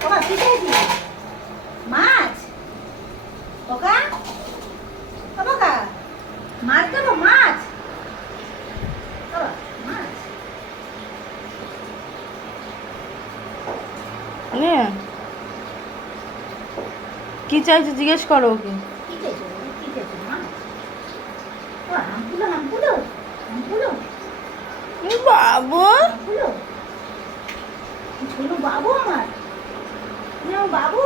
বাবা কি চাইছি মাছ? ওকা মাছ দেবো মাছ? কি চাইছে জিজ্ঞেস করো ওকে। বাবু। বাবু আমার। বাবু।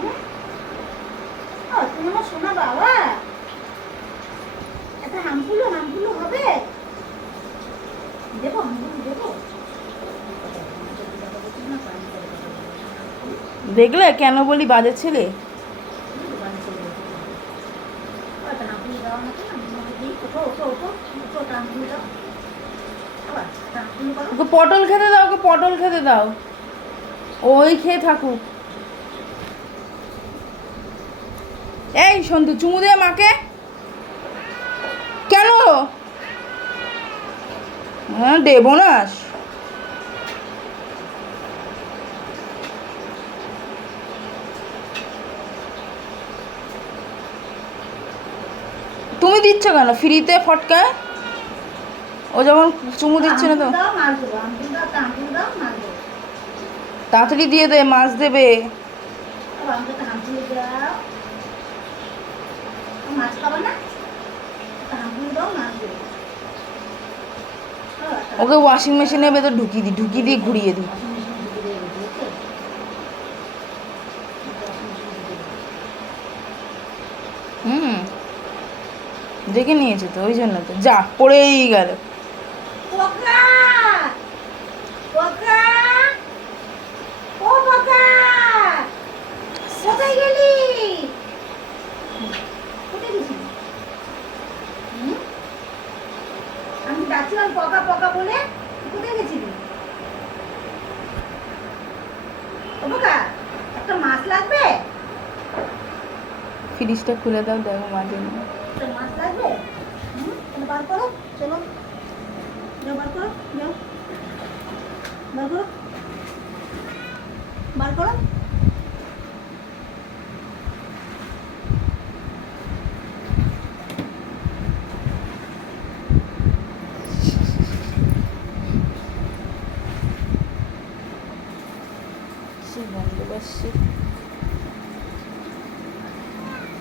হ্যাঁ? সোনা বাবা। একটা হামপুলো হামপুলো হবে। দেবো হামপুলো দেবো। দেখলে কেন বলি বাজে ছেলে? পটল খেতে দাও পটল খেতে দাও। ওই খেয়ে থাকুক। এই সন্তু চুমু দে মাকে। কেন? হ্যাঁ না। তুমি দিচ্ছ কেন? ফ্রিতে ফটকায় ও যখন চুমু দিচ্ছে না তো। তাড়াতাড়ি দিয়ে দে, মাছ দেবে। ওকে ওয়াশিং মেশিনের ভেতর ঢুকিয়ে দিই ঢুকিয়ে দিয়ে ঘুরিয়ে দিই হুম, দেখে নিয়েছে তো, ওই জন্য তো। যা, পড়েই গেল পোকা পোকা ও পোকা কোথায় গেলি কোথায় গেছিলি হুম? আমি ডাকছিলাম পকা পকা বলে তুই কোথায় গেছিলি ও পোকা একটা মাছ লাগবে ফ্রিজটা খুলে দাও দেখো মাছ লাগবে বার করো সে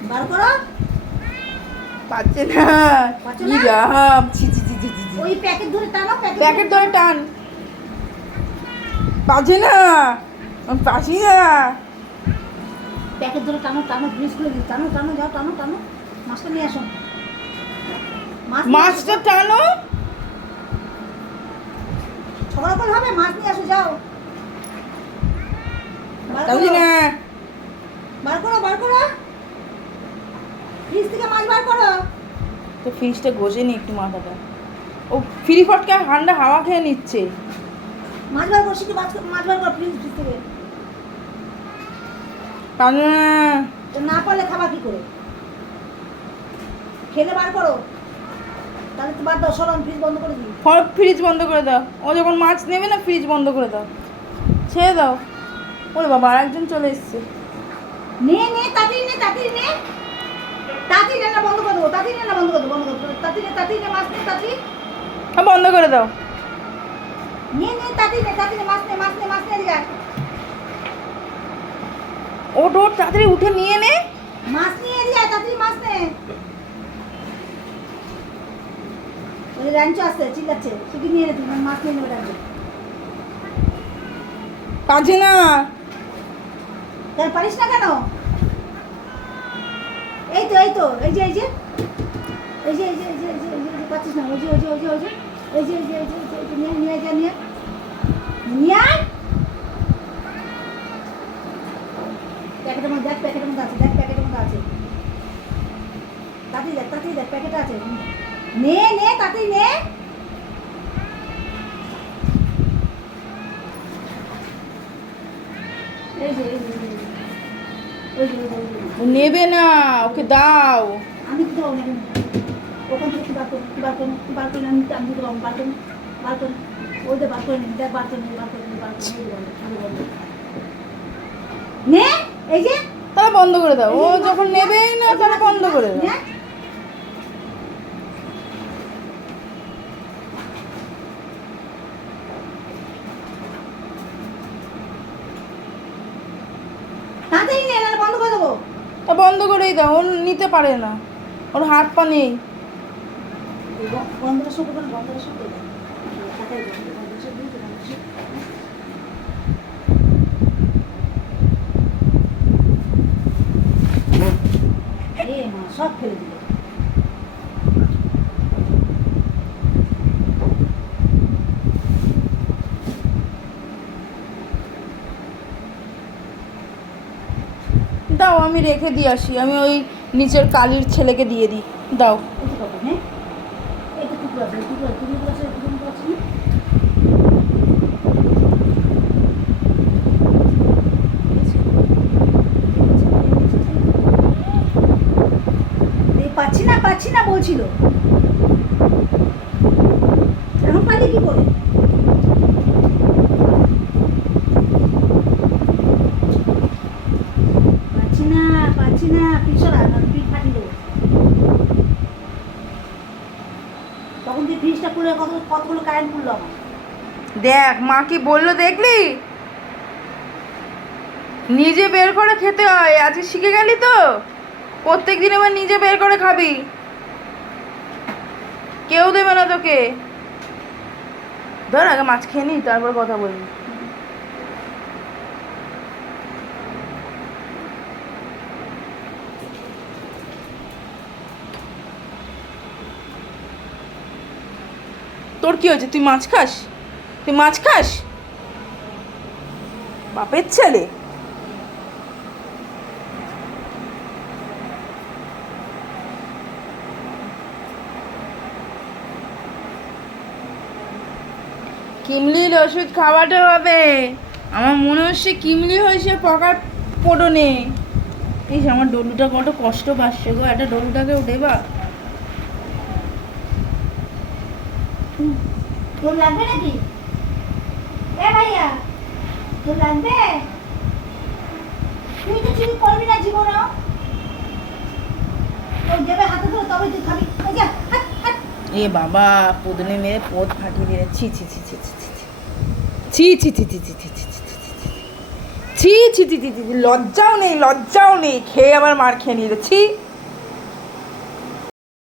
বার করো। পাচ্ছে না। কি রাম ছি ছি ছি ছি। ওই প্যাকেট ধরে টানো প্যাকেট ধরে টান। পাচ্ছে না। পাচ্ছি না। প্যাকেট ধরে টানো টানো ব্রিজ খুলে দিই টানো টানো যাও টানো টানো। মাছটা নিয়ে আসো। মাছটা টানো। ঝগড়া করে হবে মাছ নিয়ে আসো যাও। বার করো, বার করো। বার করো। তো ফ্রিজটা গোজে নি একটু মাথাটা। ও ফ্রি ফটকা ঠান্ডা হাওয়া খেয়ে নিচ্ছে। মাছ বার করো শিখে মাছ বার করো ফ্রিজ ফ্রিজ থেকে পারবে না। পারলে খাবার কি করে? খেলে বার করো। তাহলে তো বার দাও সরো ফ্রিজ বন্ধ করে দিই। ফ- ফ্রিজ বন্ধ করে দাও। ও যখন মাছ নেবে না ফ্রিজ বন্ধ করে দাও। ছেড়ে দাও। ওরে বাবা আরেকজন চলে এসছে। নে নে তাড়াতাড়ি নে তাড়াতাড়ি নে। তাড়াতাড়ি নে বন্ধ করে দেবো তাড়াতাড়ি নে না বন্ধ করে দেবো বন্ধ করে তাড়াতাড়ি নে তাড়াতাড়ি নে মাছ নে হ্যাঁ বন্ধ করে দাও। নে নে তাড়াতাড়ি নে তাড়াতাড়ি নে মাছ নে মাছ নে মাছ নে আয়। ওট ওট তাড়াতাড়ি উঠে নিয়ে নে। মাছ নিয়ে আয়, তাড়াতাড়ি মাছ নে। ওই রাঞ্চ আসছে ঠিক আছে শুধু নিয়ে নে তুমি মাছ নিয়ে নেবে রাঞ্চ পাচ্ছে না। তার পারিস না কেন? এই তো এই তো এই যে এই যে এই যে এই যে এই যে এই যে পাচ্ছিস না ওই যে ওই যে ওই যে ওই যে এই যে এই যে এই যে এই যে, নিয়ে নিয়ে যা নিয়ে নিয়ে আয় প্যাকেটের মধ্যে দেখ প্যাকেটের মধ্যে আছে দেখ প্যাকেটের মধ্যে আছে তাতেই দেখ তাতেই দেখ প্যাকেট আছে নে নে তাতেই নে এই যে এই যে এই যে, এই যে। ওই যে, ওই যে, ওই যে। ও নেবে না ওকে দাও। আমি ওখান থেকে বার বার বার আমি আমি দিতে পারব বার করুন বার করুন ওই যে বার করে দেখ বার করে বার করে বার খাচ্ছে নে এই যে। তাহলে বন্ধ করে দাও। ও যখন নেবেই না তাহলে বন্ধ করে দাও নে। তাড়াতাড়ি নে নাহলে বন্ধ করে দেবো তা বন্ধ করেই দাও ওর নিতে পারে না। ওর হাত পা নেই। সব ফেলে করে বন্ধটা শুরু করে দাও। তাড়াতাড়ি বন্ধ, বন্ধ শুরু করে দাও, বন্ধ শুরু করে দাও। এ মা সব ফেলে দিল দাও, আমি রেখে দিয়ে আসি। আমি ওই নিচের কালির ছেলেকে দিয়ে দিই। দাও। পাচ্ছি না পাচ্ছি না বলছিল। এখন পালি কি করে পাচ্ছি না পাচ্ছি না পিছরা পিঠ ফাটি দেবো তখন তুই ফ্রিজটা খুলে কত কতগুলো কারেন্ট দেখ, মা কি বলল দেখলি? নিজে বের করে খেতে হয় আজকে শিখে গেলি তো? প্রত্যেক দিন এবার নিজে বের করে খাবি। কেউ দেবে না তোকে। ধর, আগে মাছ খেয়ে নি তারপর কথা বলবি। তোর কি হয়েছে? তুই মাছ খাস? তুই মাছ খাস? বাপের ছেলে। কিমলির ওষুধ খাওয়াতে হবে। আমার মনে হচ্ছে কিমলি হয়েছে পকার পোড়নে। এই আমার ডলুটা কত কষ্ট পাচ্ছে গো। একটা ডলুটাকেও দেবা। তোর লাগবে নাকি এ ভাইয়া তোর লাগবে তুই তো চুরি করবি না দেবে হাতে ধরে তবে তুই খাবি এ বাবা পুদনে মেরে পোদ ফাটিয়ে দিলে ছি ছি ছি ছি ছি ছি ছি ছি ছি ছি ছি ছি ছি ছি ছি ছি লজ্জাও নেই লজ্জাও নেই খেয়ে আবার মার খেয়ে নিল ছি